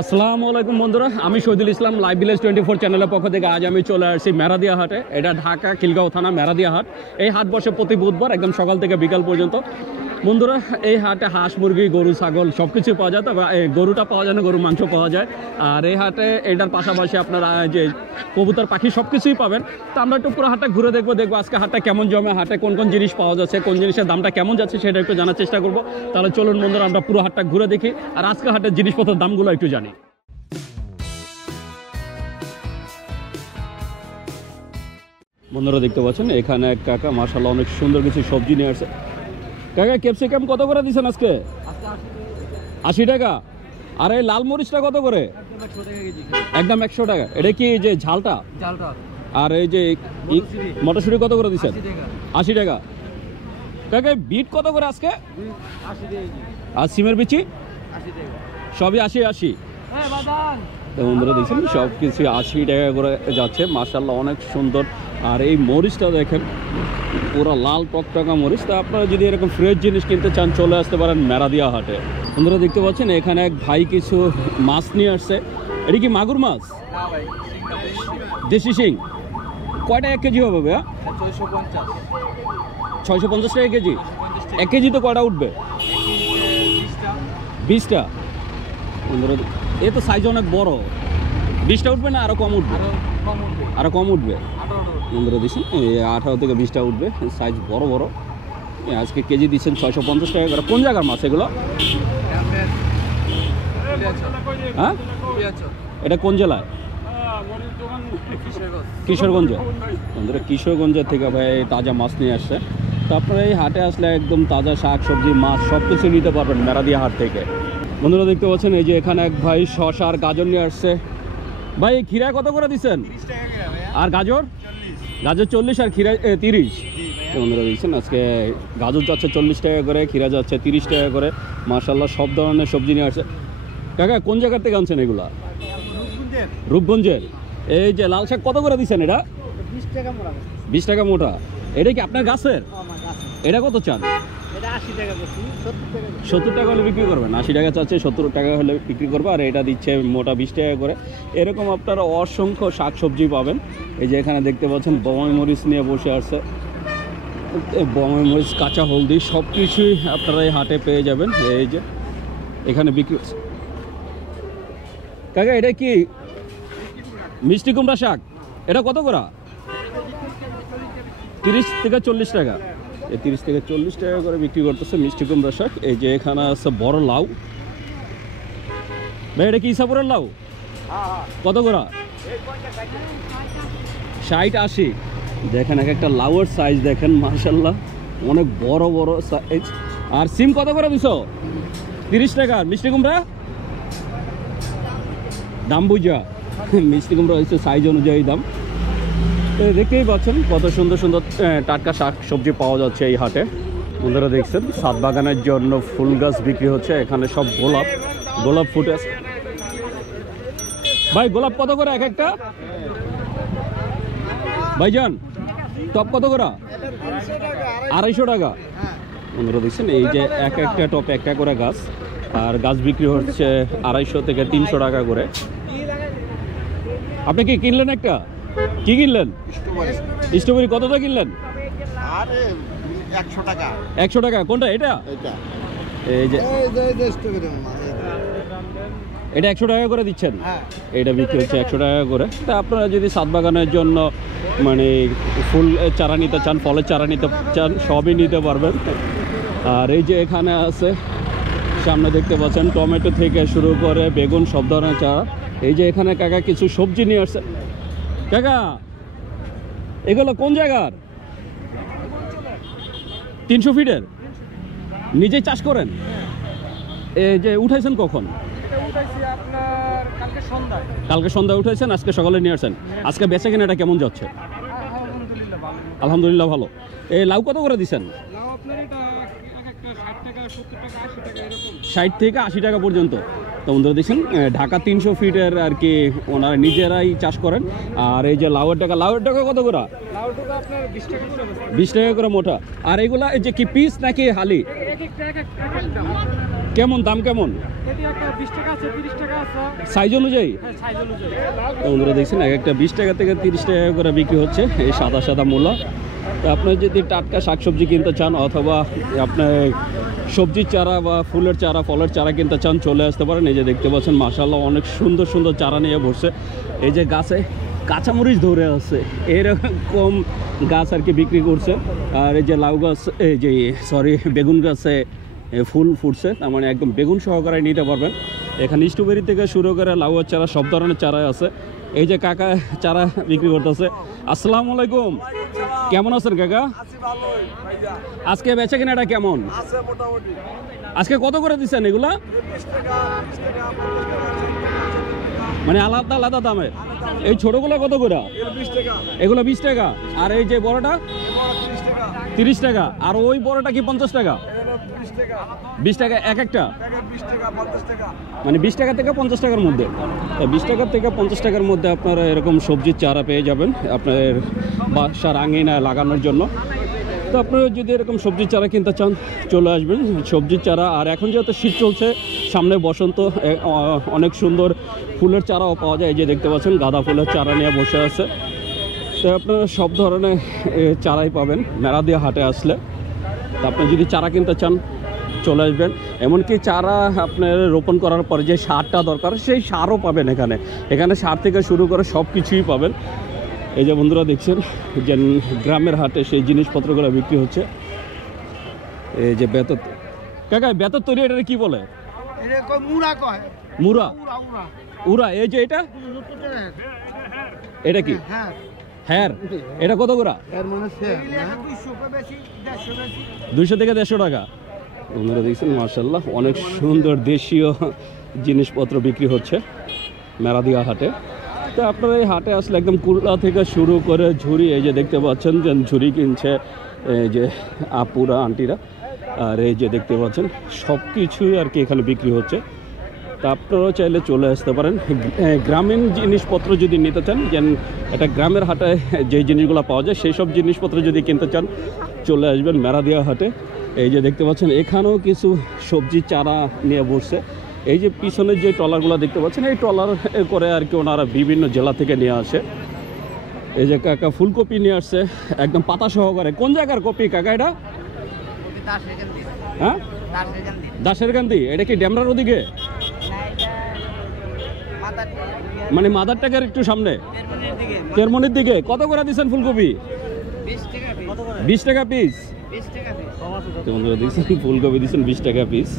আসসালামু আলাইকুম বন্ধুরা, আমি শহীদুল ইসলাম, লাইভ ভিলেজ 24 চ্যানেলের পক্ষ থেকে আজ আমি চলে আসছি মেরাদিয়া হাটে। এটা ঢাকা খিলগাঁও থানা মেরাদিয়া হাট। এই হাট বসে প্রতি বুধবার একদম সকাল থেকে বিকাল পর্যন্ত। বন্ধুরা, এই হাটে হাঁস মুরগি গরু ছাগল সব কিছু পাওয়া যায়, তবে গরুটা পাওয়া যায় না, গরুর মাংস পাওয়া যায়। আর এই হাটে এটার পাশাপাশি আপনারা যে কবুতর পাখি সব কিছুই পাবেন। তো আমরা একটু পুরো হাটটা ঘুরে দেখবো আজকে হাটটা কেমন জমে, হাটে কোন কোন জিনিস পাওয়া যাচ্ছে, কোন জিনিসের দামটা কেমন যাচ্ছে সেটা একটু জানার চেষ্টা করবো। তাহলে চলুন বন্ধুরা, আমরা পুরো হাটটা ঘুরে দেখি আর আজকে হাটের জিনিসপত্রের দামগুলো একটু জানি। বন্ধুরা দেখতে পাচ্ছেন এখানে এক কাকা মাশাআল্লাহ অনেক সুন্দর কিছু সবজি নিয়ে আসছে। কাকা ক্যাপসিকাম কত করে দিচ্ছেন আজকে? 80 টাকা। আর এই লাল মরিচটা কত করে? একদম 100 টাকা। এটা কি যে ঝালটা? আর এই যে মটরশুঁটি কত করে দিচ্ছেন? 80 টাকা। কাকা বিট কত করে আজকে? আর সিমের বিচি সবই 80। বন্ধুরা দেখছেন সব কিছু 80 টাকা করে যাচ্ছে, মাশাআল্লাহ অনেক সুন্দর। আর এই মরিচটা দেখেন পুরো লাল টকটকা মরিচ। তা আপনারা যদি এরকম ফ্রেশ জিনিস কিনতে চান চলে আসতে পারেন মেরাদিয়া হাটে। বন্ধুরা দেখতে পাচ্ছেন এখানে এক ভাই কিছু মাছ নিয়ে আসছে। এটা কি মাগুর মাছ? দেশি শিং। কয়টা 1 কেজি হবে ভাইয়া? 650 টাকা কেজি। 1 কেজি তো কয়টা উঠবে? 20টা। বন্ধুরা এ তো সাইজ অনেক বড়। 20টা উঠবে না আরো কম উঠবে? আরো কম উঠবে। বন্ধুরা দিচ্ছেন 18 থেকে 20টা উঠবে, সাইজ বড় বড়। আজকে কেজি দিচ্ছেন 650 টাকা করে। কোন জায়গার মাছ এগুলো? হ্যাঁ, এটা কোন জেলায়? কিশোরগঞ্জে। বন্ধুরা কিশোরগঞ্জের থেকে ভাই তাজা মাছ নিয়ে আসছে। তো আপনারা এই হাটে আসলে একদম তাজা শাক সবজি মাছ সব কিছু নিতে পারবেন মেরাদিয়া হাট থেকে। বন্ধুরা দেখতে পাচ্ছেন এই যে এখানে এক ভাই শসা আর গাজর নিয়ে আসছে। ভাই এই খিরা কত করে দিচ্ছেন? আর গাজর? গাজর 40 আর খিরা 30। বন্ধুরা দেখছেন আজকে গাজর যাচ্ছে 40 টাকা করে, খিরা যাচ্ছে 30 টাকা করে। মাশাআল্লাহ সব ধরনের সবজি নিয়ে আসছে। কাকা কোন জায়গা থেকে আনছেন এগুলা? রূপগঞ্জের। এই যে লাল শাক কত করে দিচ্ছেন? এটা 20 টাকা মোটা। এটা কি আপনার গাছের? এটা কত চান? 70 টাকা হলে বিক্রি করবেন। 80 টাকা চাচ্ছে, 70 টাকা হলে বিক্রি করবে। আর এটা দিচ্ছে মোটা 20 টাকা করে। এরকম আপনারা অসংখ্য শাক সবজি পাবেন। এই যে এখানে দেখতে পাচ্ছেন বমই মরিচ নিয়ে বসে আসছে। বমই মরিচ কাঁচা হলদি সব কিছুই আপনারা এই হাটে পেয়ে যাবেন। এই যে এখানে বিক্রি হচ্ছে। কাকা এটা কি মিষ্টি কুমড়া শাক? এটা কত করে? 30 থেকে 40 টাকা। 30 থেকে 40 টাকা করে বিক্রি করতেছে মিষ্টি কুমড়া শাক। এই যে এখানে আছে বড় লাউ। ভাই এটা কি ইসাপুরের লাউ? কত করে? 60 80। দেখেন এক একটা লাউয়ের সাইজ দেখেন মাশাআল্লাহ অনেক বড় বড় সাইজ। আর সিম কত করে দিছো? 30 টাকা। মিষ্টি কুমড়া দাম বুঝা মিষ্টি কুমড়া হচ্ছে সাইজ অনুযায়ী দাম। দেখতেই পাচ্ছেন কত সুন্দর সুন্দর টাটকা শাক সবজি পাওয়া যাচ্ছে এই হাটে। বন্ধুরা দেখছেন ছাদ বাগানের জন্য ফুল গাছ বিক্রি হচ্ছে। এখানে সব গোলাপ ফুটে আছে। ভাই গোলাপ কত করে এক একটা? ভাইজান টপ কত করে? 250 টাকা। বন্ধুরা দেখছেন এই যে এক একটা টপ একটা করে গাছ। আর গাছ বিক্রি হচ্ছে 250 থেকে 300 টাকা করে। আপনি কি কিনলেন একটা? কি কিনলেন? স্ট্রবেরি কতটা কিনলেন? 100 টাকা। কোনটা এটা? এই যে এটা 100 টাকা করে দিচ্ছেন। এটা বিক্রি হচ্ছে 100 টাকা করে। তা আপনারা যদি ছাদ বাগানের জন্য মানে ফুল চারা নিতে চান, ফলের চারা নিতে চান, সবই নিতে পারবেন। আর এই যে এখানে আছে সামনে দেখতে পাচ্ছেন টমেটো থেকে শুরু করে বেগুন সব ধরনের চারা। এই যে এখানে কাকা কিছু সবজি নিয়ে আসছে। কাকা এগুলো কোন জায়গার? 300 ফিটের নিজেই চাষ করেন? এই যে উঠাইছেন কখন? কালকে সন্ধ্যায় উঠাইছেন, আজকে সকালে নিয়ে আসছেন। আজকে বেচা কিনাটা কেমন যাচ্ছে? আলহামদুলিল্লাহ ভালো। এই লাউ কত করে দিচ্ছেন? 60 থেকে 80 টাকা পর্যন্ত। তো বন্ধুরা দেখছেন ঢাকা 300 ফিটের আর কি ওনারা নিজেরাই চাষ করেন। আর এই যে লাউয়ের টাকা কত করে? 20 টাকা করে মোটা। আর এগুলা এই যে কি পিস নাকি হালি? কেমন দাম কেমন? সাইজ অনুযায়ী বন্ধুরা দেখছেন এক একটা 20 টাকা থেকে 30 টাকা করে বিক্রি হচ্ছে এই সাদা সাদা মূলা। তো আপনার যদি টাটকা শাকসবজি কিনতে চান অথবা আপনার সবজির চারা বা ফুলের চারা ফলের চারা কিনতে চান চলে আসতে পারেন। এই যে দেখতে পাচ্ছেন মাশাআল্লাহ অনেক সুন্দর সুন্দর চারা নিয়ে বসছে। এই যে গাছে কাঁচামরিচ ধরে আছে এরকম গাছ আর কি বিক্রি করছে। আর এই যে লাউ গাছ এই যে বেগুন গাছে ফুল ফুটছে, তার মানে একদম বেগুন সহকারে নিতে পারবেন। এখানে স্ট্রবেরি থেকে শুরু করে লাউয়ের চারা সব ধরনের চারাই আছে। এই যে কাকা চারা বিক্রি করতেছে। আসসালামু আলাইকুম, কেমন আছেন কাকা? আজকে বেচা কিনাটা কেমন? আজকে কত করে দিচ্ছেন এগুলা? মানে আলাদা আলাদা দামের। এই ছোটগুলো কত করে? এগুলো 20 টাকা। আর এই যে বড়টা 30 টাকা। আর ওই বড়টা কি 50 টাকা? 20 টাকা এক একটা, মানে 20 টাকা থেকে 50 টাকার মধ্যে। 20 টাকা থেকে 50 টাকার মধ্যে আপনারা এরকম সবজির চারা পেয়ে যাবেন আপনার বাসার আঙিনায় লাগানোর জন্য। তো আপনারা যদি এরকম সবজির চারা কিনতে চান চলে আসবেন সবজির চারা। আর এখন যেহেতু শীত চলছে, সামনে বসন্ত, অনেক সুন্দর ফুলের চারাও পাওয়া যায়। এই যে দেখতে পাচ্ছেন গাঁদা ফুলের চারা নিয়ে বসে আছে। তো আপনারা সব ধরনের চারাই পাবেন মেরাদিয়া হাটে আসলে। তো আপনি যদি চারা কিনতে চান চলে আসবেন। এমনকি চারা আপনার রোপণ করার পরে যে সারটা দরকার সেই সারও পাবেন এখানে। এখানে সার থেকে শুরু করে সব কিছুই পাবেন। এই যে বন্ধুরা দেখছেন যে গ্রামের হাটে সেই জিনিসপত্রগুলো বিক্রি হচ্ছে। এই যে বেতর, কাকা বেতর তৈরি এটা কি বলে? মুরা, উরা। এই যে এটা কি হ্যার? এটা কত করে? 200 থেকে 150 টাকা। আপনারা দেখছেন মাশাআল্লাহ অনেক সুন্দর দেশীয় জিনিসপত্র বিক্রি হচ্ছে মেরাদিয়া হাটে। তো আপনারা এই হাটে আসলে একদম কুলা থেকে শুরু করে ঝুড়ি, এই যে দেখতে পাচ্ছেন যে ঝুড়ি কিনছে এই যে আপুরা আন্টিরা। আর এই যে দেখতে পাচ্ছেন সব কিছুই আর কি এখানে বিক্রি হচ্ছে। তা আপনারাও চাইলে চলে আসতে পারেন। গ্রামীণ জিনিসপত্র যদি নিতে চান, যেন এটা গ্রামের হাটে যে জিনিসগুলো পাওয়া যায় সেই সব জিনিসপত্র যদি কিনতে চান চলে আসবেন মেরাদিয়া হাটে। এই যে দেখতে পাচ্ছেন এখানেও কিছু সবজি চারা নিয়ে বসছে। এই যে পিছনের যে ট্রলারগুলো দেখতে পাচ্ছেন এই ট্রলার করে আর কি ওনারা বিভিন্ন জেলা থেকে নিয়ে আসে। এই যে কাকা ফুলকপি নিয়ে আসছে একদম পাতা সহকারে। কোন জায়গার কপি কাকা এটা? হ্যাঁ, দাসেরকান্দি। এটা কি ডেমরার ওদিকে? মানে মাদার টাকার একটু সামনে, তেরমনির দিকে। কত করে দিচ্ছেন ফুলকপি? 20 টাকা পিস। বন্ধুরা দেখছেন ফুলকপি দিচ্ছেন 20 টাকা পিস।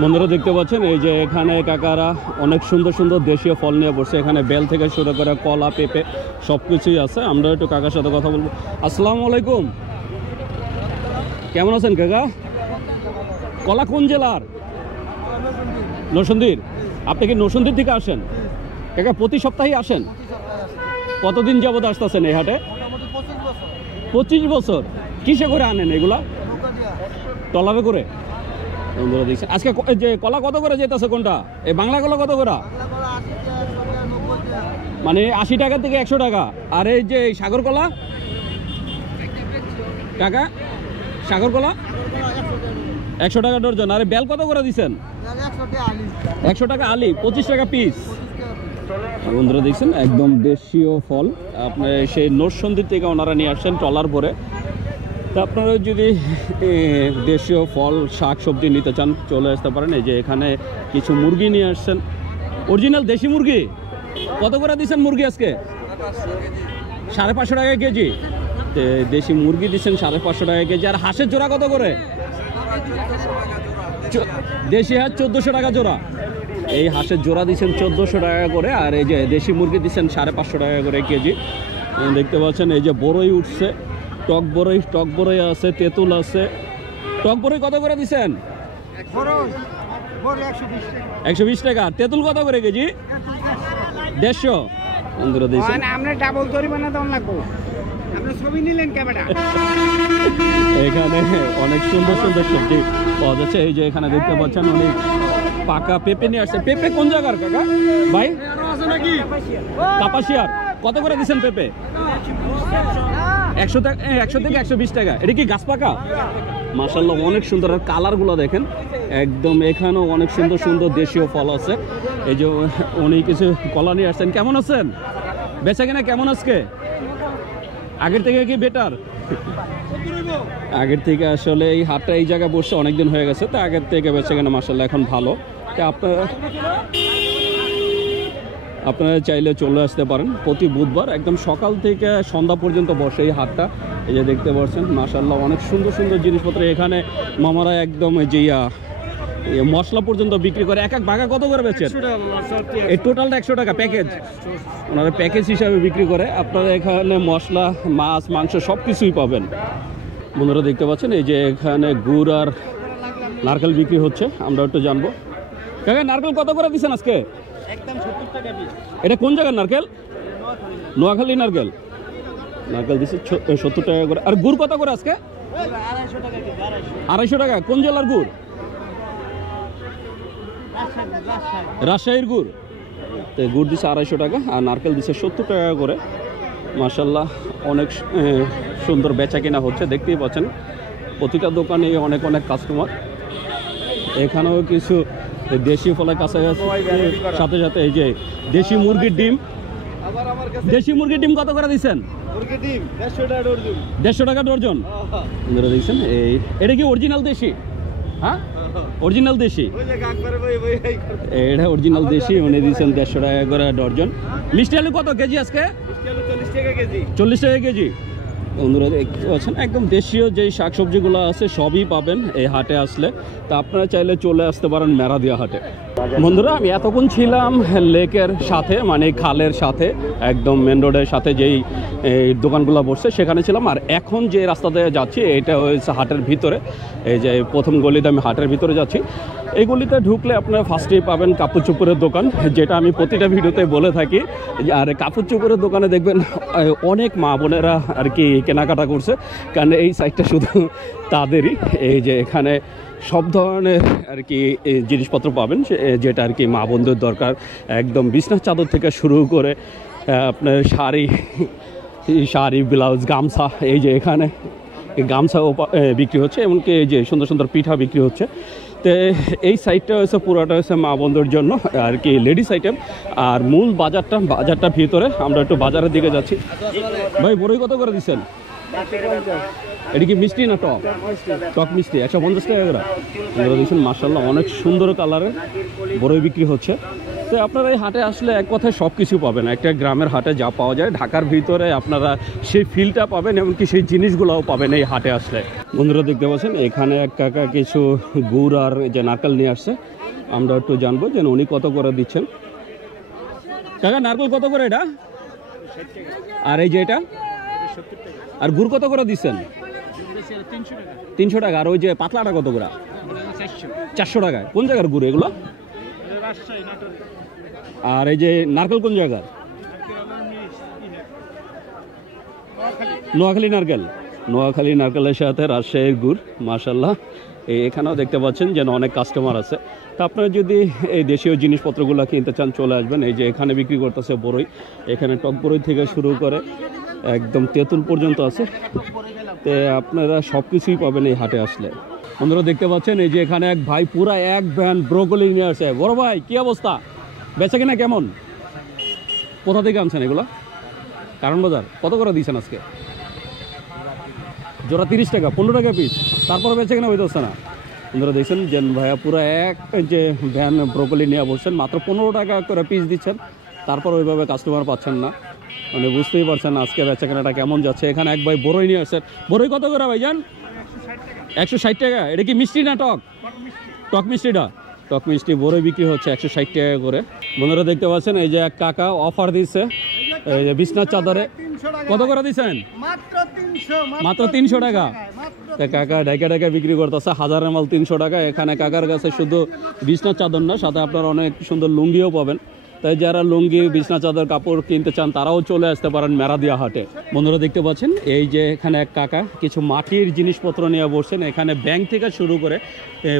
বন্ধুরা দেখতে পাচ্ছেন এই যে এখানে কাকারা অনেক সুন্দর সুন্দর দেশীয় ফল নিয়ে বসছে। এখানে বেল থেকে শুরু করে কলা, পেঁপে সব কিছুই আছে। আমরা একটু কাকার সাথে কথা বলবো। আসসালামু আলাইকুম, কেমন আছেন কাকা? কলা কোন জেলার? নরসিংদীর। আপনি কি নরসিংদীর থেকে আসেন কাকা? প্রতি সপ্তাহে আসেন? কতদিন যাবত আসতেছেন এই হাটে? 25 বছর। কিসে করে আনেন এগুলা? ট্রলারে করে। বন্ধুরা দেখছি আজকে যে কলা কত করে যেতেছে? কোনটা? এই বাংলা কলা কত করে? মানে 80 টাকা থেকে 100 টাকা। আর এই যে সাগর কলা কাকা, সাগর কলা 100 টাকা ডর্জন। আরে বেল কত করে দিচ্ছেন? 100 টাকা আলি, 25 টাকা পিস। বন্ধুরা দেখছেন একদম দেশীয় ফল আপনার সেই নরসিংদী থেকে ওনারা নিয়ে আসছেন ট্রলার ভরে। তো আপনারা যদি দেশীয় ফল শাক সবজি নিতে চান চলে আসতে পারেন। এই যে এখানে কিছু মুরগি নিয়ে আসছেন, অরিজিনাল দেশি মুরগি। কত করে দিচ্ছেন মুরগি আজকে? 550 টাকা কেজি। দেশি মুরগি দিচ্ছেন 550 টাকা কেজি। আর হাঁসের জোড়া কত করে? দেশি হাঁস 1400 টাকা জোড়া। এই হাঁসের জোড়া দিচ্ছেন 1400 টাকা করে। আর এই যে দেশি মুরগি দিচ্ছেন 550 টাকা করে কেজি। দেখতে পাচ্ছেন এই যে বড়ই উঠছে, টক বড়ই আছে, তেঁতুল আছে। টক বড়ই কত করে দিচ্ছেন? 120 টাকা। তেঁতুল কত করে কেজি? 150। বন্ধুরা দিচ্ছেন এখানে অনেক সুন্দর সুন্দর সবজি পাওয়া যাচ্ছে। এই যে এখানে দেখতে পাচ্ছেন অনেক পাকা পেঁপে নিয়ে আসছে। পেঁপে কোন জায়গার কাকা ভাই? কাপাসিয়ার। কত করে দিচ্ছেন পেঁপে? 100 থেকে 120 টাকা। এটা কি গাছ পাকা? মাশাআল্লাহ অনেক সুন্দর। আর কালারগুলো দেখেন একদম। এখানেও অনেক সুন্দর সুন্দর দেশীয় ফল আছে। এই যে উনি কিছু কলা নিয়ে আসছেন। কেমন আছেন? বেচা কিনা কেমন আজকে? আগের থেকে কি বেটার? আগের থেকে আসলে এই হাটটা এই জায়গায় বসে অনেকদিন হয়ে গেছে, তো আগের থেকে বেচা কিনা মাশাআল্লাহ এখন ভালো। তো আপনারা চাইলে চলে আসতে পারেন। প্রতি বুধবার একদম সকাল থেকে সন্ধ্যা পর্যন্ত বসে এই হাটটা। এই যে দেখতে পাচ্ছেন মাশাআল্লাহ অনেক সুন্দর সুন্দর জিনিসপত্র এখানে মামারা একদম যে মশলা পর্যন্ত বিক্রি করে। এক এক বাঘা কত করে বেচেন? এই টোটালটা 100 টাকা প্যাকেজ, ওনারা প্যাকেজ হিসাবে বিক্রি করে। আপনারা এখানে মশলা, মাছ, মাংস সব কিছুই পাবেন। বন্ধুরা দেখতে পাচ্ছেন এই যে এখানে গুড় আর নারকেল বিক্রি হচ্ছে, আমরা একটু জানবো। কাকা নারকেল কত করে দিচ্ছেন আজকে? একদম 70 টাকা পিস। এটা কোন জায়গার নারকেল? নোয়াখালী নারকেল। নারকেল দিচ্ছে 70 টাকা করে। আর গুড় কত করে আজকে? 250 টাকা কেজি। 250 টাকা। কোন জেলার গুড়? রাজশাহীর গুড়। তো গুড় দিচ্ছে 250 টাকা আর নারকেল দিচ্ছে 70 টাকা করে। মাশাআল্লাহ অনেক সুন্দর বেচা কেনা হচ্ছে, দেখতেই পাচ্ছেন প্রতিটা দোকানে অনেক অনেক কাস্টমার। এখানেও কিছু দেশি ফলের কাছাকাছি, সাথে সাথে এই যে দেশি মুরগির ডিম। দেশি মুরগির ডিম কত করে দিচ্ছেন? 150 টাকা ডর্জন। দিচ্ছেন এই, এটা কি অরিজিনাল দেশি? হ্যাঁ অরিজিনাল দেশি, এটা অরিজিনাল দেশি। উনি দিচ্ছেন 150 টাকা করে ডর্জন। মিষ্টি আলু কত কেজি আজকে? 40 টাকা কেজি। বন্ধুরা দেখতে পাচ্ছেন একদম দেশীয় যেই শাকসবজিগুলো আছে সবই পাবেন এই হাটে আসলে। তা আপনারা চাইলে চলে আসতে পারেন মেরাদিয়া হাটে। বন্ধুরা আমি এতক্ষণ ছিলাম লেকের সাথে, মানে খালের সাথে, একদম মেন রোডের সাথে যেই দোকানগুলো বসছে সেখানে ছিলাম। আর এখন যে রাস্তাতে যাচ্ছি এটা হচ্ছে হাটের ভিতরে। এই যে প্রথম গলিতে আমি হাটের ভিতরে যাচ্ছি। এই গলিতে ঢুকলে আপনারা ফার্স্টেই পাবেন কাপড় চোপড়ের দোকান, যেটা আমি প্রতিটা ভিডিওতে বলে থাকি। আর কাপড় চোপড়ের দোকানে দেখবেন অনেক মা বোনেরা আর কি কেনাকাটা করছে, কারণ এই সাইডটা শুধু তাদেরই। এই যে এখানে সব ধরনের আর কি জিনিসপত্র পাবেন, যেটা আর কি মা বোনদের দরকার। একদম বিছনার চাদর থেকে শুরু করে আপনার শাড়ি, ব্লাউজ, গামছা। এই যে এখানে গামছাও বিক্রি হচ্ছে, এমনকি এই যে সুন্দর সুন্দর পিঠা বিক্রি হচ্ছে। তো এই সাইডটা হচ্ছে পুরোটা হচ্ছে মা বোনদের জন্য আর কি লেডিস আইটেম। আর মূল বাজারটা ভিতরে, আমরা একটু বাজারের দিকে যাচ্ছি। ভাই বড়ই কত করে দিচ্ছেন? এটা কি মিষ্টি না টক? টক মিষ্টি 150 টাকা করে। আপনারা দেখছেন মাশাআল্লাহ অনেক সুন্দর কালারের বড়ই বিক্রি হচ্ছে। তো আপনারা এই হাটে আসলে এক কথায় সব কিছু পাবেন। একটা গ্রামের হাটে যা পাওয়া যায় ঢাকার ভিতরে আপনারা সেই ফিলটা পাবেন, এমনকি সেই জিনিসগুলোও পাবেন এই হাটে আসলে। বন্ধুরা দেখতে পাচ্ছেন এখানে এক কাকা কিছু গুড় আর যে নারকেল নিয়ে আসছে, আমরা একটু জানবো যে উনি কত করে দিচ্ছেন। কাকা নারকেল কত করে এটা? আর এই যে এটা? আর গুড় কত করে দিচ্ছেন? 300 টাকা। আর ওই যে পাতলাটা কত করে? 400 টাকা। কোন জায়গার গুড় এগুলো? আর এই যে নারকেল কোন জায়গার? নোয়াখালী নারকেল। নোয়াখালী নারকেলের সাথে রাজশাহীর গুড়। মাশাআল্লাহ এখানেও দেখতে পাচ্ছেন যেন অনেক কাস্টমার আছে। তা আপনারা যদি এই দেশীয় জিনিসপত্রগুলো কিনতে চান চলে আসবেন। এই যে এখানে বিক্রি করতেছে বড়ই, এখানে টক বড়ই থেকে শুরু করে একদম তেঁতুল পর্যন্ত আছে। তো আপনারা সব কিছুই পাবেন এই হাটে আসলে। বন্ধুরা দেখতে পাচ্ছেন এই যে এখানে এক ভাই পুরা এক ভ্যান ব্রোকলি নিয়ে আসে। বড় ভাই কি অবস্থা, বেচা কিনা কেমন? কোথা থেকে আনছেন এগুলো? কারণ বাজার। কত করে দিয়েছেন আজকে? জোড়া 30 টাকা, 15 টাকা পিস। তারপরে বেচা কিনা হইতেছে না। বন্ধুরা দেখছেন যে ভাইয়া পুরো এক যে ভ্যান ব্রোকলি নিয়ে বসছেন, মাত্র 15 টাকা করে পিস দিচ্ছেন। তারপর ওইভাবে কাস্টমার পাচ্ছেন না, মানে বুঝতেই পারছেন আজকে বেচা কেনাটা কেমন যাচ্ছে। এখানে এক ভাই বড়ই নিয়ে আসছেন। বড়ই কত করে ভাইজান? 160 টাকা। এটা কি মিষ্টি না টক? টক মিষ্টিটা। টক মিষ্টি বড়ই বিক্রি হচ্ছে 160 টাকা করে। বন্ধুরা দেখতে পাচ্ছেন এই যে এক কাকা অফার দিচ্ছে এই যে বিছনার চাদরে। কত করে দিচ্ছেন? মাত্র 300 টাকা। কাকা ঢাকা ঢাকা বিক্রি করতেছে, হাজারের মাল 300 টাকা। এখানে কাকার কাছে শুধু বিছনার চাদর না, সাথে আপনারা অনেক সুন্দর লুঙ্গিও পাবেন। তাই যারা লুঙ্গি, বিছনা চাদর, কাপড় কিনতে চান তারাও চলে আসতে পারেন মেরাদিয়া হাটে। বন্ধুরা দেখতে পাচ্ছেন এই যে এখানে এক কাকা কিছু মাটির জিনিসপত্র নিয়ে বসছেন। এখানে ব্যাংক থেকে শুরু করে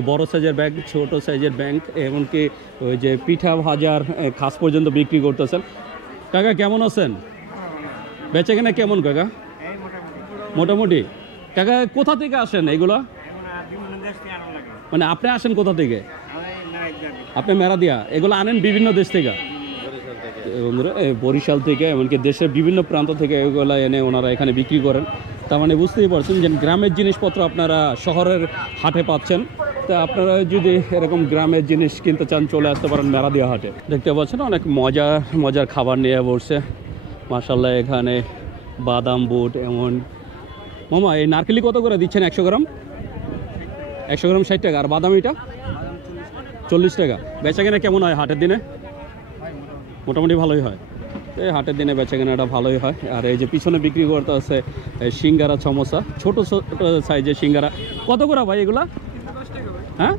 বড় সাইজের ব্যাংক, ছোট সাইজের ব্যাংক, এমনকি ওই যে পিঠা ভাজার খাস পর্যন্ত বিক্রি করতেছেন। কাকা কেমন আছেন? বেচা কেনা কেমন কাকা? মোটামুটি। কাকা কোথা থেকে আসেন এগুলো? মানে আপনি আসেন কোথা থেকে? আপনি মেরা দিয়া এগুলো আনেন বিভিন্ন দেশ থেকে? বন্ধুরা বরিশাল থেকে এমনকি দেশের বিভিন্ন প্রান্ত থেকে এগুলো এনে ওনারা এখানে বিক্রি করেন। তার মানে বুঝতেই পারছেন যে গ্রামের জিনিসপত্র আপনারা শহরের হাটে পাচ্ছেন। তা আপনারা যদি এরকম গ্রামের জিনিস কিনতে চান চলে আসতে পারেন মেরাদিয়া হাটে। দেখতে পাচ্ছেন অনেক মজার খাবার নিয়ে বসছে মাশাআল্লাহ। এখানে বাদাম বুট এমন। মামা এই নারকেলি কত করে দিচ্ছেন? 100 গ্রাম 60 টাকা। আর বাদাম এটা 40 টাকা। বেচা কেনা কেমন হয় হাটের দিনে? মোটামুটি ভালোই হয়। এই হাটের দিনে বেচা কেনাটা ভালোই হয়। আর এই যে পিছনে বিক্রি করতে আছে সিঙ্গারা সমোসা, ছোট ছোট সাইজের সিঙ্গারা। কত করে ভাই এগুলা? হ্যাঁ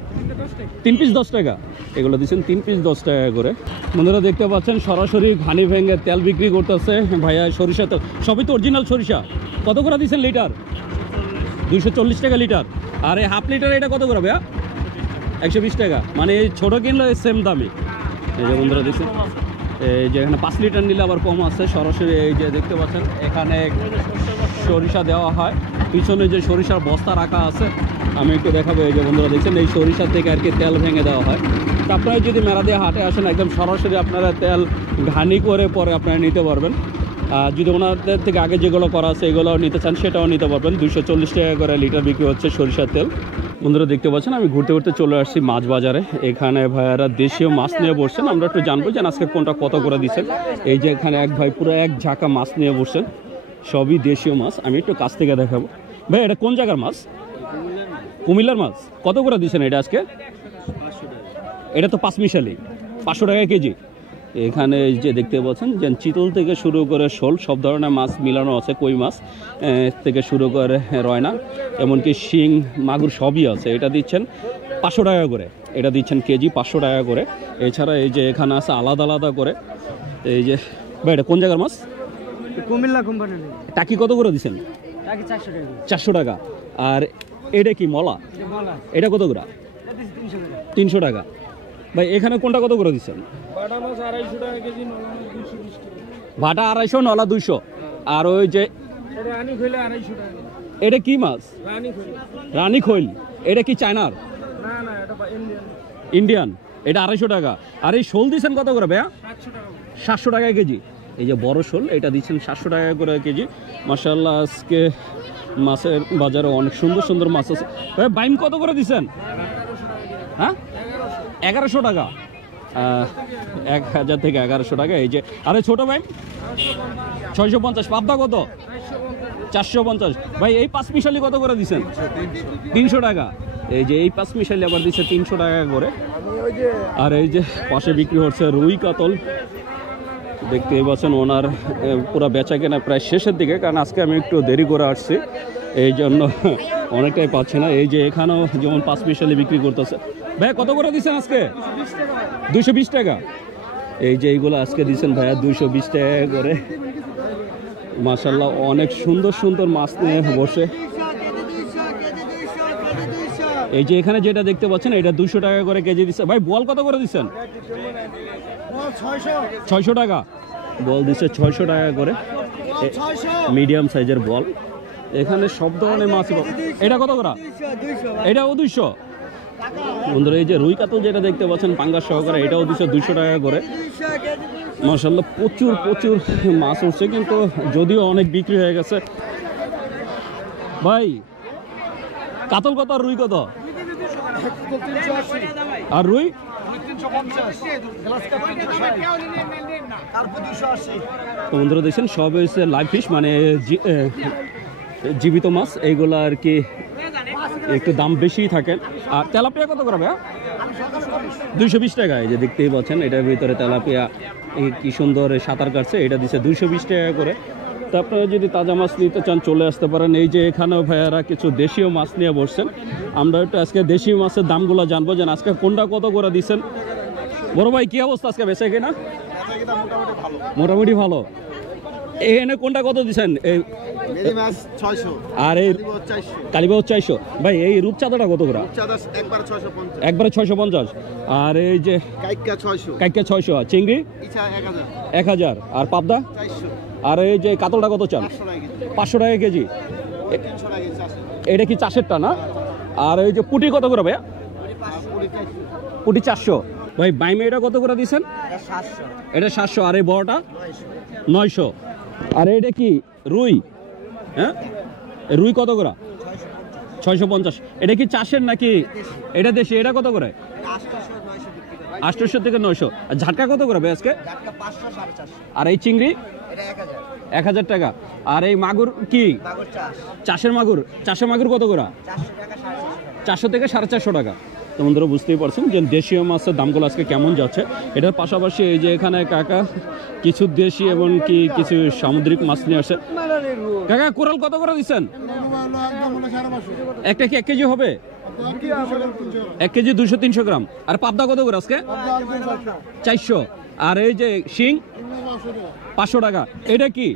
3 পিস 10 টাকা। এগুলো দিচ্ছেন 3 পিস 10 টাকা করে। বন্ধুরা দেখতে পাচ্ছেন সরাসরি ঘানি ভেঙে তেল বিক্রি করতেছে ভাইয়া। সরিষা তেল সবই তো অরিজিনাল সরিষা। কত করে দিচ্ছেন লিটার? 240 টাকা লিটার। আর এই হাফ লিটার এটা কত করে ভাইয়া? 120 টাকা। মানে এই ছোটো কিনলে সেম দামি। এই যে বন্ধুরা দেখছেন এই যে এখানে 5 লিটার নিলে আবার কম আছে। সরাসরি এই যে দেখতে পাচ্ছেন এখানে সরিষা দেওয়া হয়। পিছনে যে সরিষার বস্তা রাখা আছে আমি একটু দেখাবো। এই যে বন্ধুরা দেখছেন এই সরিষা থেকে আর কি তেল ভেঙে দেওয়া হয়। তো আপনারা যদি মেরাদিয়া হাটে আসেন একদম সরাসরি আপনারা তেল ঘানি করে পরে আপনারা নিতে পারবেন। আর যদি ওনাদের থেকে আগে যেগুলো করা আছে এগুলোও নিতে চান সেটাও নিতে পারবেন। 240 টাকা করে লিটার বিক্রি হচ্ছে সরিষার তেল। বন্ধুরা দেখতে পাচ্ছেন আমি ঘুরতে ঘুরতে চলে আসছি মাছ বাজারে। এখানে ভাইয়ারা দেশীয় মাছ নিয়ে বসছেন। আমরা একটু জানবো যে আজকে কোনটা কত করে দিচ্ছেন। এই যে এখানে এক ভাই পুরো এক ঝাঁকা মাছ নিয়ে বসছেন, সবই দেশীয় মাছ। আমি একটু কাছ থেকে দেখাবো। ভাই এটা কোন জায়গার মাছ? কুমিল্লার মাছ। কত করে দিচ্ছেন এটা আজকে? এটা তো 5 মিশালি, 500 টাকা কেজি। এখানে যে দেখতে পাচ্ছেন যে চিতল থেকে শুরু করে শোল সব ধরনের মাছ মিলানো আছে। কই মাছ থেকে শুরু করে রয়না এমনকি শিং মাগুর সবই আছে। এটা দিচ্ছেন 500 টাকা করে। এটা দিচ্ছেন কেজি 500 টাকা করে। এছাড়া এই যে এখানে আছে আলাদা আলাদা করে। এই যে ভাই এটা কোন জায়গার মাছ? কুমিল্লা কোম্পানি। টাকি কত করে দিচ্ছেন? টাকি 400 টাকা। 400 টাকা। আর এটা কি মলা? এটা কত করে? 300 টাকা। ভাই এখানে কোনটা কত করে দিচ্ছেন? বাটা মাছ 250 টাকা কেজি, নলা মাছ 220 টাকা। ভাটা 250, নলা 200। আর ওই যে রানী খৈল 250 টাকা। এটা কি মাছ? রানী খৈল। রানী খৈল। এটা কি চায়নার? না না, এটা ইন্ডিয়ান। ইন্ডিয়ান। এটা 250 টাকা। আর এই শোল দিচ্ছেন কত করে ভাইয়া? 700 টাকা। 700 টাকা কেজি। এই যে বড় শোল এটা দিচ্ছেন 700 টাকা করে কেজি। মাশাআল্লাহ আজকে মাছের বাজারে অনেক সুন্দর সুন্দর মাছ আছে। ভাই বাইম কত করে দিচ্ছেন? হ্যাঁ 1100 টাকা। 1000 থেকে 1100 টাকা। এই যে আরে ছোট ভাই 650। পাবদা কত? 450। ভাই এই 5 মিশালি কত করে দিচ্ছেন? 300 টাকা। এই যে এই 5 মিশালি আবার দিচ্ছে 300 টাকা করে। আর এই যে পাশে বিক্রি হচ্ছে রুই কাতল। দেখতে পাচ্ছেন ওনার পুরো বেচা কেনা প্রায় শেষের দিকে, কারণ আজকে আমি একটু দেরি করে আসছি এই জন্য অনেকটাই পাচ্ছি না। এই যে এখানেও যেমন 5 মিশালি বিক্রি করতেছে। ভাই কত করে দিচ্ছেন আজকে? 220 টাকা। এই যে এইগুলো আজকে দিচ্ছেন ভাইয়া 220 টাকা করে। মাশাআল্লাহ অনেক সুন্দর সুন্দর মাছ নিয়ে বসে। এই যে এখানে যেটা দেখতে পাচ্ছেন এটা 200 টাকা করে কেজি দিচ্ছে। ভাই বল কত করে দিচ্ছেন? 600 টাকা। বল দিচ্ছে 600 টাকা করে, মিডিয়াম সাইজের বল। এখানে সব ধরনের মাছ। এটা কত করে? এটাও 200। বন্ধুরা এই যে রুই কাতল যেটা দেখতে পাচ্ছেন পাঙ্গাস সহকারে, এটাও দিচ্ছে 200 টাকা করে। মাশাআল্লাহ প্রচুর প্রচুর মাছ উঠছে, কিন্তু যদিও অনেক বিক্রি হয়ে গেছে। ভাই কাতল কত আর রুই কত? আর রুই বন্ধুরা দেখছেন সব হচ্ছে লাইভ ফিশ, মানে জীবিত মাছ। এইগুলো আর কি একটু দাম বেশি থাকে। আর তেলাপিয়া কত করে ভাইয়া? 220 টাকা। এই যে দেখতেই পাচ্ছেন এটার ভিতরে তেলাপিয়া কি সুন্দর সাঁতার কাটছে। এটা দিচ্ছে 220 টাকা করে। তো আপনারা যদি তাজা মাছ নিতে চান চলে আসতে পারেন। এই যে এখানেও ভাইয়ারা কিছু দেশীয় মাছ নিয়ে বসছেন। আমরা একটু আজকে দেশীয় মাছের দামগুলো জানবো, যে আজকে কোনটা কত করে দিচ্ছেন। বড় ভাই কি অবস্থা আজকে বেচা কিনা? মোটামুটি ভালো। এখানে কোনটা কত দিচ্ছেন? আর এই কালীবাউস 400। ভাই এই রূপচাঁদাটা কত করে? একবারে 650। আর এই যে কাইকা 600। আর চিংড়ি 1000। আর পাবদা? আর এই যে কাতলটা কত চান? 500 টাকা কেজি। এটা কি চাষেরটা না? আর এই যে পুটি কত করে ভাইয়া? পুটি 400। ভাই বাইমে এটা কত করে দিচ্ছেন? এটা 700। আর এই বড়টা 900। আর এটা কি রুই? হ্যাঁ, রুই কত করে? 650। এটা কি চাষের নাকি? এটা দেশি। এটা কত করে? 800 থেকে 900। আর ঝাটকা কত করে ভাই আজকে? আর এই চিংড়ি 1000 টাকা। আর এই মাগুর কি চাষের মাগুর? চাষের মাগুর কত করে? 400 থেকে 450 টাকা। তো বন্ধুরা বুঝতেই পারছেন যে দেশীয় মাছের দামগুলো আজকে কেমন যাচ্ছে। এটার পাশাপাশি এই যে এখানে কাকা কিছু দেশি এবং কি কিছু সামুদ্রিক মাছ নিয়ে আসে। কাকা কোরাল কত করে দিচ্ছেন? একটা কি 1 কেজি হবে? 1 কেজি 200-300 গ্রাম। আর পাবদা কত করে আজকে? 400। আর এই যে শিং 500 টাকা। এটা কি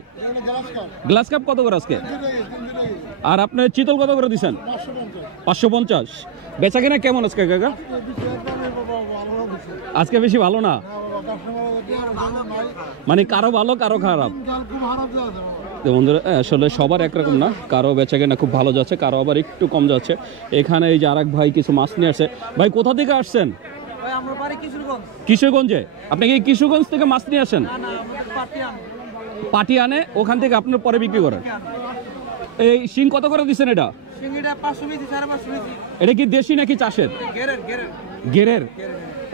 গ্লাস কাপ কত করে আজকে? আর আপনার চিতল কত করে দিচ্ছেন? 550। বেচা কেনা কেমন আজকে কাকা? আজকে বেশি ভালো না, মানে কারো ভালো কারো খারাপ। তো বন্ধুরা আসলে সবার একরকম না, কারো বেচা কেনা খুব ভালো যাচ্ছে, কারো আবার একটু কম যাচ্ছে। এখানে এই যে আরেক ভাই কিছু মাছ নিয়ে আসছে। ভাই কোথা থেকে আসছেন? কিশোরগঞ্জে। আপনি কি কিশোরগঞ্জ থেকে মাছ নিয়ে আসেন? পাটি আনে ওখান থেকে আপনার পরে বিক্রি করেন। এই শিং কত করে দিচ্ছেন? এটা এটা কি দেশি নাকি চাষের? গেরের।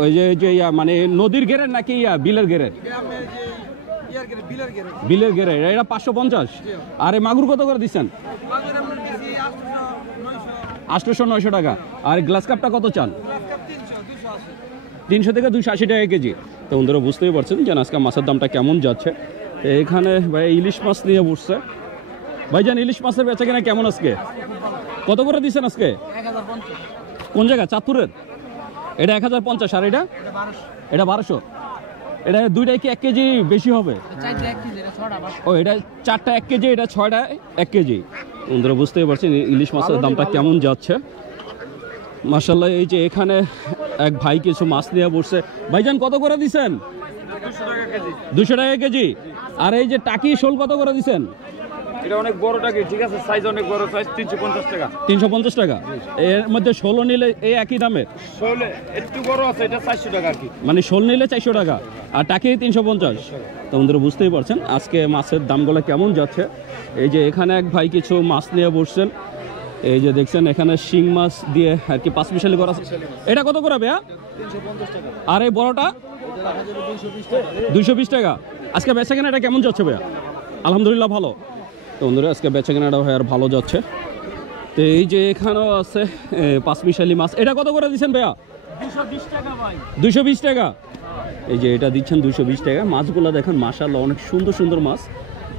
ওই যে মানে নদীর গেরের নাকি বিলের গেরের? বিলের গেরের। এটা 550। আর এই মাগুর কত করে দিচ্ছেন? 800-900 টাকা। আর গ্লাস কাপটা কত চান? 300 থেকে 280 টাকা কেজি। তো বন্ধুরা বুঝতেই পারছেন যে আজকে মাছের দামটা কেমন যাচ্ছে। এখানে ভাই ইলিশ মাছ নিয়ে বসছে। ভাইজান ইলিশ মাছের বেচা কেনা কেমন আজকে? কত করে দিচ্ছেন আজকে? 1050। কোন জায়গা? চাঁদপুরের? এটা 1050। আর এটা? এটা 1200। এটা দুইটাই কি 1 কেজি বেশি হবে? ও এটা 4টা 1 কেজি, এটা 6টা 1 কেজি। বন্ধুরা বুঝতেই পারছেন ইলিশ মাছের দামটা কেমন যাচ্ছে। মাশাআল্লাহ এই যে এখানে এক ভাই কিছু মাছ নিয়ে বসছে। ভাইজান কত করে দিচ্ছেন? 200 টাকা কেজি। আর এই যে টাকি শোল কত করে দিচ্ছেন? এটা অনেক বড় টাকি, ঠিক আছে, সাইজ অনেক বড়, সাইজ 350 টাকা। 350 টাকা। এর মধ্যে শোল নিলে এই একই দামে? শোল একটু বড় আছে, এটা 400 টাকা আর কি। মানে শোল নিলে 400 টাকা আর টাকি 350। তো বন্ধুরা বুঝতেই পারছেন আজকে মাছের দামগুলো কেমন যাচ্ছে। এই যে এখানে এক ভাই কিছু মাছ নিয়ে বসছেন। এই যে দেখছেন এখানে শিং মাছ দিয়ে আর কি 5 মিশালি করা আছে। এটা কত করে ভাইয়া? 350 টাকা। আর এই বড়টা 220 টাকা। আজকে বেচা কেনাটা কেমন যাচ্ছে ভাইয়া? আলহামদুলিল্লাহ ভালো। তো বন্ধুরা আজকে বেচা কেনাটা ভাই আর ভালো যাচ্ছে। তো এই যে এখানেও আছে 5 মিশালি মাছ। এটা কত করে দিচ্ছেন ভাইয়া? 220 টাকা ভাই। 220 টাকা। এই যে এটা দিচ্ছেন 220 টাকা। মাছগুলো দেখেন মাশাআল্লাহ অনেক সুন্দর সুন্দর মাছ।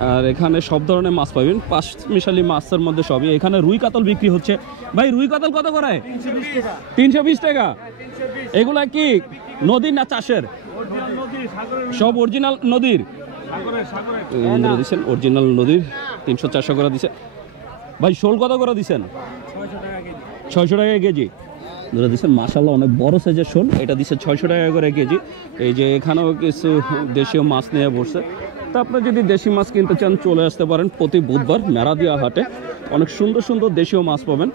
আর এখানে সব ধরনের মাছ পাবেন, 5 মিশালি মাছের মধ্যে সবই। এখানে রুই কাতল বিক্রি হচ্ছে। ভাই রুই কাতল কত করে? 320 টাকা। 320 টাকা। এগুলা কি নদীর না চাষের? সব অরিজিনাল নদীর। বন্ধুরা দিচ্ছেন অরিজিনাল নদীর 300-400 করে দিচ্ছে। ভাই শোল কত করে দিচ্ছেন? 600 টাকা কেজি। ধরে দিচ্ছেন মাশাআল্লাহ অনেক বড় সাইজের শোল। এটা দিচ্ছে 600 টাকা করে কেজি। এই যে এখানেও কিছু দেশীয় মাছ নিয়ে বসছে। তা আপনি যদি দেশি মাছ কিনতে চান চলে আসতে পারেন প্রতি বুধবার মেরাদিয়া হাটে। অনেক সুন্দর সুন্দর দেশীয় মাছ পাবেন।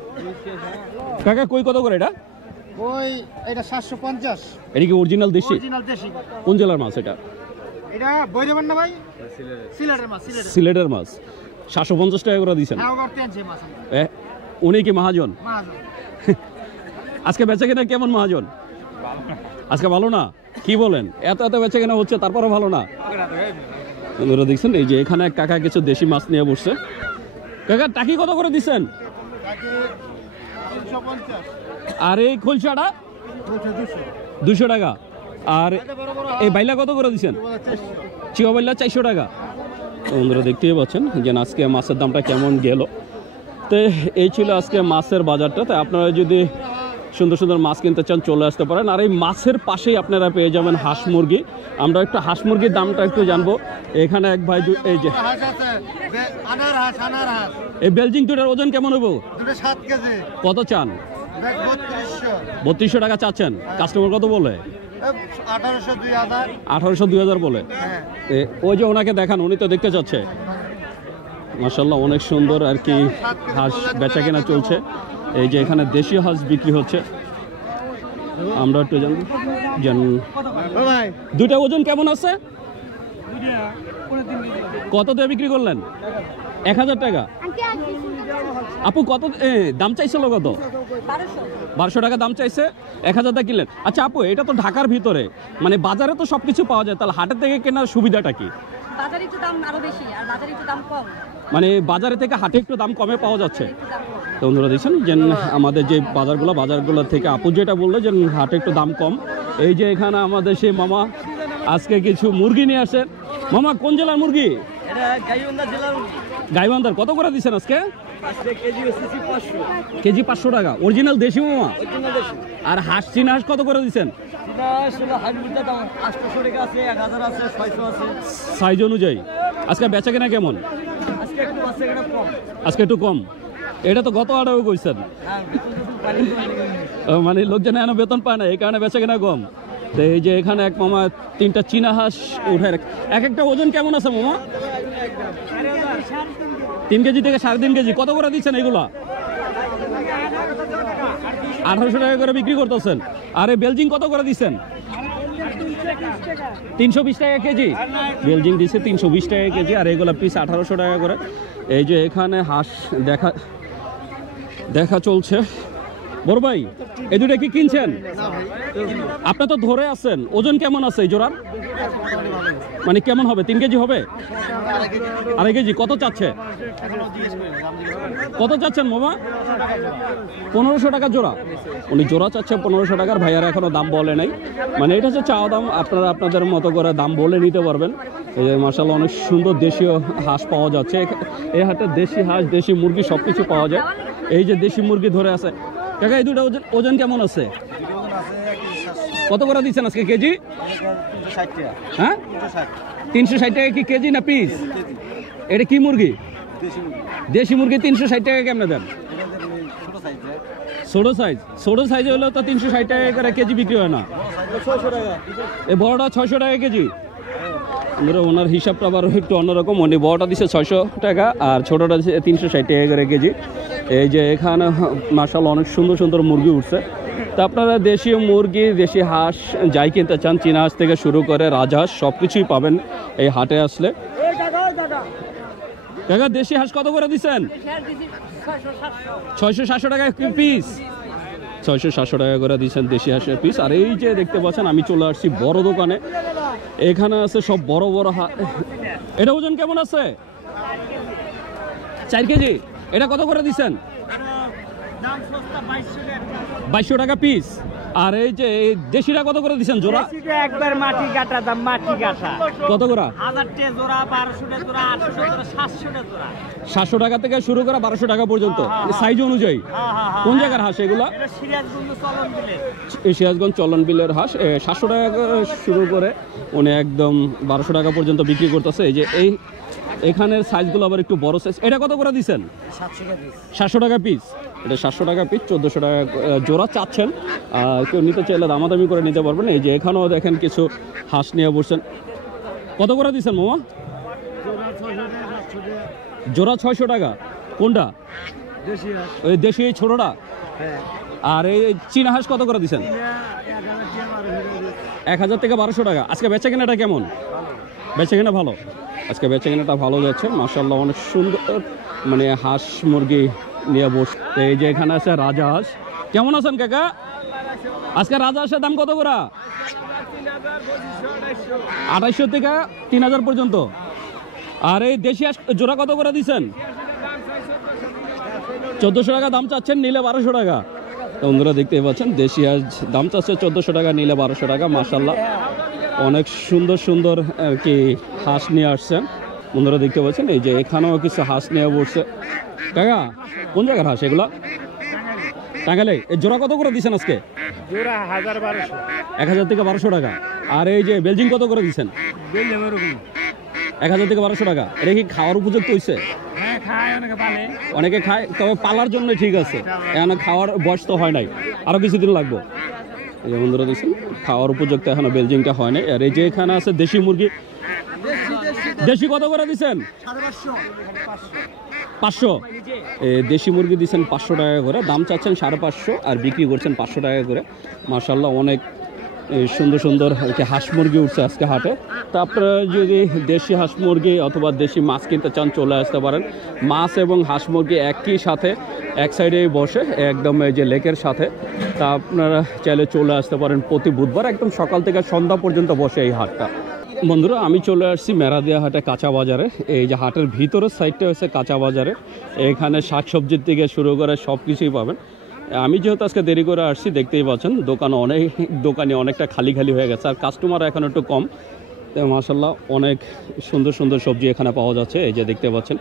কাকা কই কত করে এটা? ওই এটা 750। এটা কি অরিজিনাল দেশি? অরিজিনাল দেশি। কোন জেলার মাছ এটা? এটা বৈরবান না ভাই? সিলেটের মাছ। সিলেটের মাছ। 750 টাকা করে দিয়েছেন। হ্যাঁ, ওর টেনছে মাছ। উনি কি মহাজন? মহাজন। আজকে বেচা কেনা কেমন মহাজন? আজকে ভালো না? কি বলেন? এত এত বেচা কেনা হচ্ছে তারপরে ভালো না? আপনারা দেখছেন এই যে এখানে এক কাকা কিছু দেশি মাছ নিয়ে বসছে। কাকা টাকি কত করে দিচ্ছেন? 350। আর এই খোলসাটা 200 টাকা। আর এই বাইলা কত করে দিচ্ছেন? চিয়া বাইলা 400 টাকা। বন্ধুরা দেখতেই পাচ্ছেন যে আজকে মাছের দামটা কেমন গেল। তো এই ছিল আজকে মাছের বাজারটা। তাই আপনারা যদি সুন্দর সুন্দর মাছ কিনতে চান চলে আসতে পারেন। আর এই মাছের পাশেই আপনারা পেয়ে যাবেন হাঁস মুরগি। আমরা একটু হাঁস মুরগির দামটা একটু জানবো। এখানে এক ভাই এই যে এই বেলজিং দুটার ওজন কেমন হবো? 7 কেজি। কত চান? 3200 টাকা চাচ্ছেন। কাস্টমার কত বলে? 1800 2000। 1800 2000 বলে। ওই যে ওনাকে দেখান, উনি তো দেখতে চাচ্ছে। মাশাআল্লাহ অনেক সুন্দর আর কি হাঁস বেচা কেনা চলছে। এই যে এখানে দেশি হাঁস বিক্রি হচ্ছে, আমরা একটু দুইটা ওজন কেমন আছে? কত দিয়ে বিক্রি করলেন? 1000 টাকা। আপু কত দাম চাইছিল? কত? 1200 টাকা দাম চাইছে, 1000 টাকা কিনলেন। আচ্ছা আপু, এটা তো ঢাকার ভিতরে, মানে বাজারে তো সবকিছু পাওয়া যায়, তাহলে হাটের থেকে কেনার সুবিধাটা কি? বাজারে একটু দাম আরো বেশি আর বাজারে একটু দাম কম, মানে বাজারে থেকে হাটে একটু দাম কমে পাওয়া যাচ্ছে। তো বন্ধুরা দেখছেন যে আমাদের যে বাজারগুলো থেকে আপু যেটা বললো যে হাটে একটু দাম কম। এই যে এখানে আমাদের সেই মামা আজকে কিছু মুরগি নিয়ে আসেন। মামা কোন জেলার মুরগি? গাইবান্ধার। কত করে দিচ্ছেন আজকে? কেজি 500 টাকা। অরিজিনাল দেশি মামা? আর হাঁস, চীনা হাঁস কত করে দিচ্ছেন? সাইজ অনুযায়ী। আজকে বেচা কেনা কেমন? আজকে একটু কম। এটা তো গত আড়াও করছেন, মানে লোকজন এখনো বেতন পায় না, এই কারণে বেচা কেনা কম। তো এই যে এখানে এক মামা 3টা চীনা হাঁস উঠে, এক একটা ওজন কেমন আছে মামা? 3 কেজি থেকে 3.5 কেজি। কত করে দিচ্ছেন এগুলা? 1800 টাকা করে বিক্রি করতেছেন। আর এই বেলজিং কত করে দিচ্ছেন? 320 টাকা কেজি। বেলজিং দিচ্ছে 320 টাকা কেজি, আর এগুলো পিস 1800 টাকা করে। এই যে এখানে হাঁস দেখা চলছে। বড় ভাই, এই দুটো কি কিনছেন? আপনি তো ধরে আছেন, ওজন কেমন আছে এই জোড়ার? মানে কেমন হবে? 3 কেজি হবে? 2.5 কেজি। কত চাচ্ছে? কত চাচ্ছেন মামা? 1500 টাকা জোড়া। উনি জোড়া চাচ্ছে 1500 টাকার। ভাইয়ারা এখনো দাম বলে নাই, মানে এটা হচ্ছে চাওয়া দাম। আপনারা আপনাদের মতো করে দাম বলে নিতে পারবেন। এই যে মাশাআল্লাহ অনেক সুন্দর দেশীয় হাঁস পাওয়া যাচ্ছে এই হাটে। দেশি হাঁস, দেশি মুরগি সবকিছু পাওয়া যায়। এই যে দেশি মুরগি ধরে আছে। কাকা এই দুটো ওজন কেমন আছে? কত করে দিচ্ছেন আজকে কেজি? হ্যাঁ, 360 টাকা কি কেজি না পিস? এটা কি মুরগি? দেশি মুরগি। 360 টাকা কেমনে দেন? ছোট সাইজ হলো তো 360 টাকা করে কেজি বিক্রি হয় না? এই বড়টা 600 টাকা কেজি। ওনার হিসাবটা আবার একটু অন্যরকম। উনি বড়টা দিচ্ছে 600 টাকা আর ছোটটা দিচ্ছে 360 টাকা করে কেজি। এই যে এখানে মাশাআল্লাহ অনেক সুন্দর সুন্দর মুরগি উঠছে। তা আপনারা দেশীয় মুরগি, দেশি হাঁস যাই কিনতে চান, চীনা হাঁস থেকে শুরু করে রাজহাঁস সব কিছুই পাবেন এই হাটে আসলে। কাকা দেশি হাঁস কত করে দিচ্ছেন? 600-700 টাকা পিস। 600-700 টাকা করে দিচ্ছেন দেশি হাঁসের পিস। আর এই যে দেখতে পাচ্ছেন, আমি চলে আসছি বড় দোকানে। এখানে আছে সব বড় বড় হাঁস। এটা ওজন কেমন আছে? 4 কেজি। এটা কত করে দিচ্ছেন? 2200 টাকা পিস। আর এই যে দেশিটা কত করে দিচ্ছেন জোড়া? একবার মাটি কাটা দাম, মাটি কাটা। কত করে? 1000 টাকা জোড়া, 1200 টাকা জোড়া, 800 টাকা, 700 টাকা জোড়া। 700 টাকা থেকে শুরু করে 1200 টাকা পর্যন্ত সাইজ অনুযায়ী। কোন জায়গার হাঁস এগুলা? সিরাজগঞ্জ চলন বিলের হাঁস। 700 টাকা শুরু করে উনি একদম 1200 টাকা পর্যন্ত বিক্রি করতেছে। এই যে এখানের সাইজগুলো আবার একটু বড় সাইজ। এটা কত করে দিচ্ছেন? 700 টাকা পিস। এটা 700 টাকা পিস, 1400 টাকা জোড়া চাচ্ছেন। কেউ নিতে চাইলে দামাদামি করে নিতে পারবেন। এই যে এখানেও দেখেন কিছু হাঁস নিয়ে বসছেন। কত করে দিচ্ছেন মামা? জোড়া 600 টাকা। কোনটা? ওই দেশি এই ছোটটা। আর এই চীনা হাঁস কত করে দিচ্ছেন? 1000 থেকে 1200 টাকা। আজকে বেচা কেনাটা কেমন? বেচা কেনা ভালো। আজকে বেচা কেনাটা ভালো যাচ্ছে মাশাআল্লাহ। অনেক সুন্দর মানে হাঁস মুরগি নিয়ে বস। এই যে এখানে আছে রাজহাঁস। কেমন আছেন কাকা? আজকে রাজহাঁসের দাম কত করে? 2800 থেকে 3000 পর্যন্ত। আর এই দেশি হাঁস জোড়া কত করে দিচ্ছেন? 1400 টাকা দাম চাচ্ছেন, নিলে 1200 টাকা। বন্ধুরা দেখতেই পাচ্ছেন দেশি হাঁস দাম চাচ্ছে 1400 টাকা, নিলে 1200 টাকা। মাশাআল্লাহ অনেক সুন্দর সুন্দর আর কি হাঁস নিয়ে আসছেন। বন্ধুরা দেখতে পাচ্ছেন এই যে এখানেও কিছু হাঁস নিয়ে বসছে। কাকা কোন জায়গার হাঁস এগুলা? টাঙ্গাইলে। এই জোড়া কত করে দিচ্ছেন আজকে? জোড়া 1000-1200। 1000 থেকে 1200 টাকা। আর এই যে বেলজিং কত করে দিচ্ছেন? 1000 থেকে 1200 টাকা। এটা কি খাওয়ার উপযুক্ত হয়েছে? অনেকে খায়, তবে পালার জন্য ঠিক আছে। এখন খাওয়ার বয়স তো হয় নাই, আরো কিছুদিন লাগবে। এই যে বন্ধুরা দেখছেন খাওয়ার উপযুক্ত এখনো বেলজিংটা হয় নাই। আর এই যে এখানে আছে দেশি মুরগি। দেশি কত করে দিচ্ছেন? 500 দেশি মুরগি দিচ্ছেন 500 টাকা করে, দাম চাচ্ছেন 550 আর বিক্রি করছেন 500 টাকা করে। মাশাআল্লাহ অনেক সুন্দর সুন্দর হাঁস মুরগি উঠছে আজকে হাটে। তা আপনারা যদি দেশি হাঁস মুরগি অথবা দেশি মাছ কিনতে চান চলে আসতে পারেন। মাছ এবং হাঁস মুরগি একই সাথে এক সাইডেই বসে একদম এই যে লেকের সাথে। তা আপনারা চাইলে চলে আসতে পারেন প্রতি বুধবার একদম সকাল থেকে সন্ধ্যা পর্যন্ত বসে এই হাটটা। বন্ধুরা আমি চলে আসছি মেরাদিয়া হাটে কাঁচা বাজারে। এই যে হাটের ভিতরের সাইডটা হচ্ছে কাঁচা বাজারে, এখানে শাকসবজির থেকে শুরু করে সব কিছুই পাবেন। আমি যেহেতু আজকে দেরি করে আসছি দেখতেই পাচ্ছেন দোকানে অনেকটা খালি খালি হয়ে গেছে আর কাস্টমার এখন একটু কম। মাশাআল্লাহ অনেক সুন্দর সুন্দর সবজি এখানে পাওয়া যাচ্ছে। এই যে দেখতে পাচ্ছেন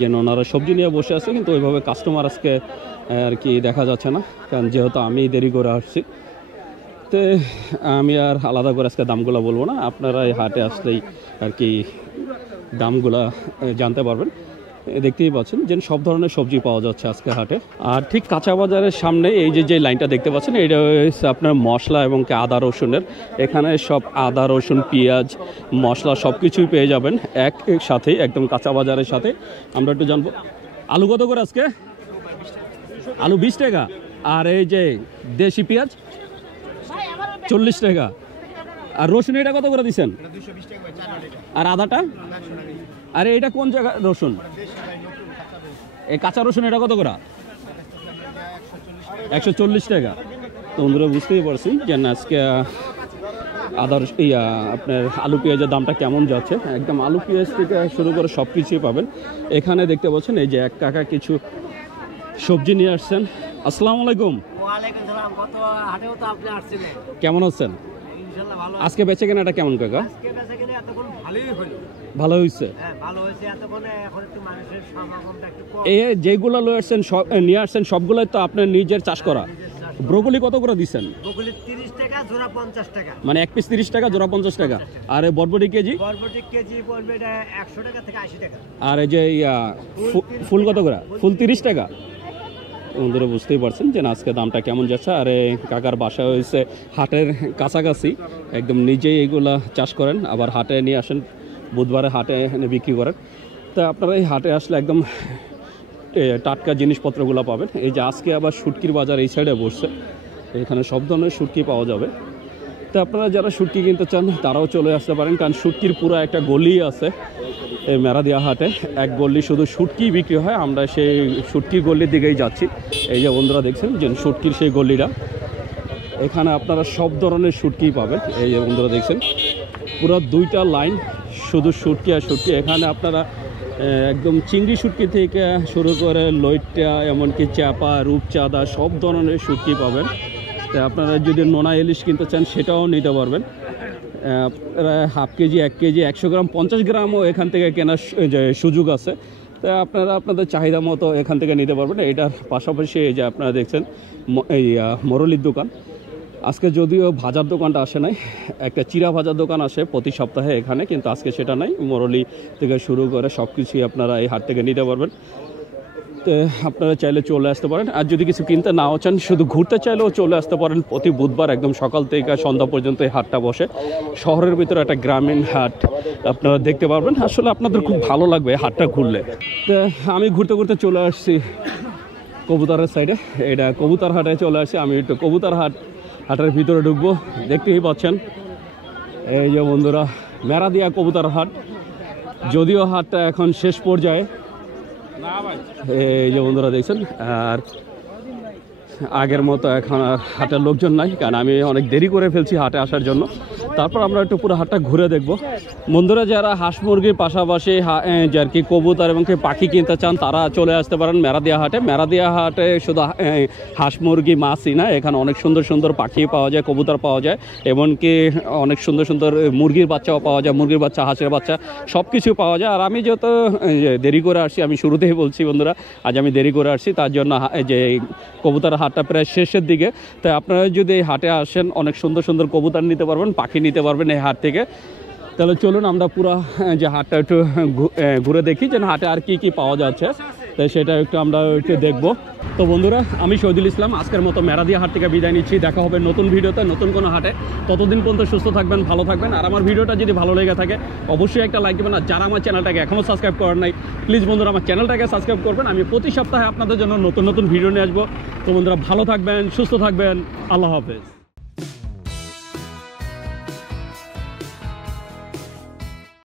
যে ওনারা সবজি নিয়ে বসে আছে, কিন্তু ওইভাবে কাস্টমার আজকে আর কি দেখা যাচ্ছে না, কারণ যেহেতু আমি দেরি করে আসছি। তো আমি আর আলাদা করে আজকে দামগুলো বলবো না, আপনারা এই হাটে আসলেই আর কি দামগুলা জানতে পারবেন। দেখতেই পাচ্ছেন যে সব ধরনের সবজি পাওয়া যাচ্ছে আজকে হাটে। আর ঠিক কাঁচা বাজারের সামনে এই যে লাইনটা দেখতে পাচ্ছেন এটা হচ্ছে আপনার মশলা এবং আদা রসুনের। এখানে সব আদা রসুন পেঁয়াজ মশলা সব কিছুই পেয়ে যাবেন এক সাথেই একদম কাঁচা বাজারের সাথে। আমরা একটু জানবো আলু কত করে আজকে? আলু 20 টাকা। আর এই যে দেশি পেঁয়াজ 40 টাকা। আর রসুন এটা কত করে দিচ্ছেন? আর আদাটা? আরে এটা কোন জায়গা রসুন? এই কাঁচা রসুন এটা কত করে? 140 টাকা। তো বন্ধুরা বুঝতেই পারছি যে আজকে আপনার আলু পেঁয়াজের দামটা কেমন যাচ্ছে। একদম আলু পেঁয়াজ থেকে শুরু করে সব কিছুই পাবেন এখানে। দেখতে পাচ্ছেন এই যে এক কাকা কিছু সবজি নিয়ে আসছেন। আসসালামু আলাইকুম। ওয়ালাইকুম সালাম। কত হাটেও তো আপনি আসছিলেন, কেমন আছেন? ইনশাআল্লাহ ভালো। আজকে বেচে কেনাটা কেমন কাকা? আজকে বেচা কিনে এতক্ষণ ভালোই হলো। ভালো হয়েছে? হ্যাঁ ভালো হয়েছে। এতক্ষণে এখন একটু মানুষের সমাগমটা একটু কম। এই যেগুলো নিয়ে আসছেন সবগুলোই তো আপনার নিজের চাষ করা। ব্রোকলি কত করে দিচ্ছেন? বকুলি 30 টাকা, জোড়া 50 টাকা। মানে এক পিস 30 টাকা, জোড়া 50 টাকা। আর এই বরবটি কেজি? বরবটি কেজি পড়বে এটা 100 টাকা থেকে 80 টাকা। আর এই যে ফুল কত করে? ফুল 30 টাকা। বন্ধুরা বুঝতেই পারছেন যে আজকে দামটা কেমন যাচ্ছে। আর এই কাকার বাসা হয়েছে হাটের কাছাকাছি, একদম নিজেই এগুলা চাষ করেন, আবার হাটে নিয়ে আসেন, বুধবারে হাটে এনে বিক্রি করেন। তা আপনারা এই হাটে আসলে একদম টাটকা জিনিসপত্রগুলো পাবেন। এই যে আজকে আবার শুটকির বাজার এই সাইডে বসছে, এখানে সব ধরনের শুটকি পাওয়া যাবে। তো আপনারা যারা শুটকি কিনতে চান তারাও চলে আসতে পারেন, কারণ শুটকির পুরো একটা গলি আছে এই মেরাদিয়া হাটে। এক গলি শুধু শুটকি বিক্রি হয়, আমরা সেই শুটকির গলির দিকেই যাচ্ছি। এই যে বন্ধুরা দেখছেন যে শুটকির সেই গলিটা, এখানে আপনারা সব ধরনের শুটকি পাবেন। এই যে বন্ধুরা দেখছেন পুরো 2টা লাইন শুধু শুটকি আর শুটকি। এখানে আপনারা একদম চিংড়ি শুটকি থেকে শুরু করে লইট্টা এমনকি চাপা রূপচাঁদা সব ধরনের শুটকি পাবেন। তো আপনারা যদি নোনা ইলিশ কিনতে চান সেটাও নিতে পারবেন। হাফ কেজি 1 কেজি 100 গ্রাম 50 গ্রামও এখান থেকে কেনার সুযোগ আছে। তো আপনারা আপনাদের চাহিদা মতো এখান থেকে নিতে পারবেন। এটার পাশাপাশি এই যে আপনারা দেখছেন এই মোরলির দোকান। আজকে যদিও ভাজার দোকানটা আসে নাই, একটা চিরা ভাজার দোকান আসে প্রতি সপ্তাহে এখানে, কিন্তু আজকে সেটা নাই। মোরলি থেকে শুরু করে সব কিছুই আপনারা এই হাট থেকে নিতে পারবেন। তো আপনারা চাইলে চলে আসতে পারেন। আর যদি কিছু কিনতে নাও চান, শুধু ঘুরতে চাইলেও চলে আসতে পারেন। প্রতি বুধবার একদম সকাল থেকে সন্ধ্যা পর্যন্ত এই হাটটা বসে। শহরের ভিতরে একটা গ্রামীণ হাট আপনারা দেখতে পারবেন। আসলে আপনাদের খুব ভালো লাগবে হাটটা ঘুরলে। তো আমি ঘুরতে ঘুরতে চলে আসছি কবুতরের সাইডে। এটা কবুতর হাটে চলে আসছি। আমি একটু কবুতর হাটের ভিতরে ঢুকবো। দেখতেই পাচ্ছেন এই যে বন্ধুরা মেরাদিয়া কবুতর হাট। যদিও হাটটা এখন শেষ পর্যায়ে, এই যে বন্ধুরা দেখছেন। আর আগের মতো এখন আর হাটের লোকজন নাই, কারণ আমি অনেক দেরি করে ফেলছি হাটে আসার জন্য। তারপর আমরা একটু পুরো হাটটা ঘুরে দেখব। বন্ধুরা যারা হাঁস মুরগির পাশাপাশি আর কি কবুতর এবং পাখি কিনতে চান তারা চলে আসতে পারেন মেরাদিয়া হাটে। মেরাদিয়া হাটে শুধু হাঁস মুরগি মাছই না, এখানে অনেক সুন্দর সুন্দর পাখি পাওয়া যায়, কবুতর পাওয়া যায়, এমনকি অনেক সুন্দর সুন্দর মুরগির বাচ্চাও পাওয়া যায়, মুরগির বাচ্চা হাঁসের বাচ্চা সব কিছু পাওয়া যায়। আর আমি যেহেতু দেরি করে আসছি, আমি শুরুতেই বলছি বন্ধুরা আজ আমি দেরি করে আসছি, তার জন্য যে কবুতর হাটটা প্রায় শেষের দিকে। তাই আপনারা যদি এই হাটে আসেন অনেক সুন্দর সুন্দর কবুতর নিতে পারবেন, পাখি নিতে পারবেন এই হাট থেকে। তাহলে চলুন আমরা পুরো যে হাটটা একটু ঘুরে দেখি যে হাটে আর কি কি পাওয়া যাচ্ছে। তাই সেটা একটু আমরা একটু দেখবো। তো বন্ধুরা, আমি শহীদুল ইসলাম আজকের মতো মেরাদিয়া হাট থেকে বিদায় নিচ্ছি। দেখা হবে নতুন ভিডিওতে, নতুন কোনো হাটে। ততদিন পর্যন্ত সুস্থ থাকবেন, ভালো থাকবেন। আর আমার ভিডিওটা যদি ভালো লেগে থাকে অবশ্যই একটা লাইক দেবেন। আর যারা আমার চ্যানেলটাকে এখনও সাবস্ক্রাইব করেন নাই, প্লিজ বন্ধুরা আমার চ্যানেলটাকে সাবস্ক্রাইব করবেন। আমি প্রতি সপ্তাহে আপনাদের জন্য নতুন নতুন ভিডিও নিয়ে আসবো। তো বন্ধুরা ভালো থাকবেন, সুস্থ থাকবেন, আল্লাহ হাফেজ।